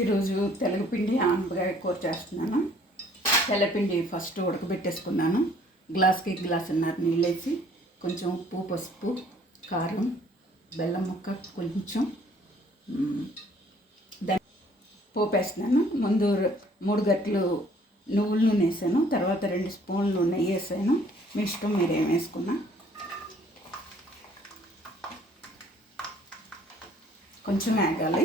ఈరోజు తెల్లపిండి ఆనపకాయ కూర చేస్తున్నాను. తెల్లపిండి ఫస్ట్ ఉడకబెట్టేసుకున్నాను. గ్లాస్కి గ్లాస్ ఉన్నారు నీళ్ళేసి కొంచెం ఉప్పు పసుపు కారం బెల్లం ముక్క కొంచెం దాని పోపేస్తున్నాను. ముందు మూడు గట్లు నువ్వుల నూనె వేసాను. తర్వాత రెండు స్పూన్లు నెయ్యి వేసాను. మీ ఇష్టం మీరు వేసుకున్నా. కొంచెం వేగాలి.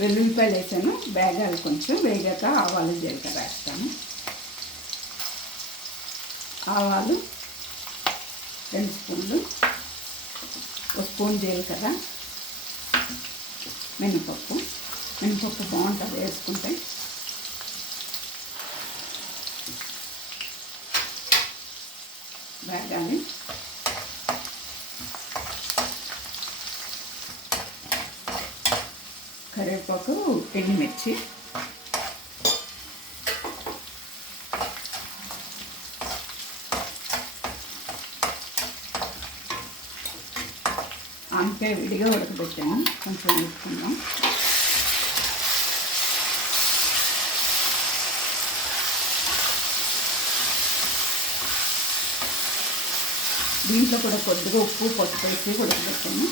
వెల్లుల్లిపాయలు వేసాను వేగాలి కొంచెం వేగాక ఆవాలు జీలకర్ర వేస్తాను. ఆవాలు రెండు స్పూన్లు ఒక స్పూన్ జీలకర్ర మినపప్పు. మినపప్పు బాగుంటుంది వేసుకుంటే. వేగాలి కరివేపాకు ఎండుమిర్చి. అంతే విడిగా ఉడకబెట్టాము కొంచెం వేసుకుందాం. దీంట్లో కూడా కొద్దిగా ఉప్పు పసుపు వేసి ఉడకబెట్టాము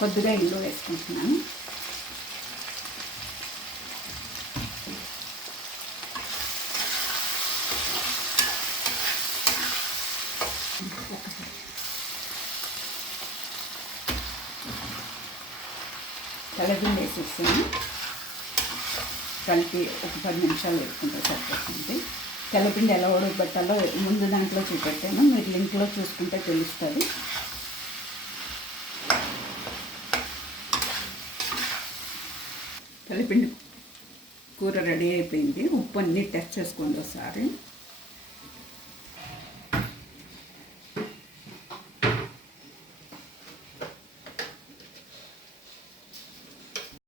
కొద్దిగా ఇల్లు వేసుకుంటున్నాను. తెల్లపిండి వేసేసాను. కలిపి ఒక పది నిమిషాలు వేసుకుంటే సరిపోతుంది. తెల్లపిండి ఎలా ఉడకబెట్టాలో ముందు దాంట్లో చూపెట్టాను. మీరు లింక్లో చూసుకుంటే తెలుస్తుంది. కలిపిండి. కూర రెడీ అయిపోయింది. ఉప్పు అన్నీ టెస్ట్ చేసుకోండి ఒకసారి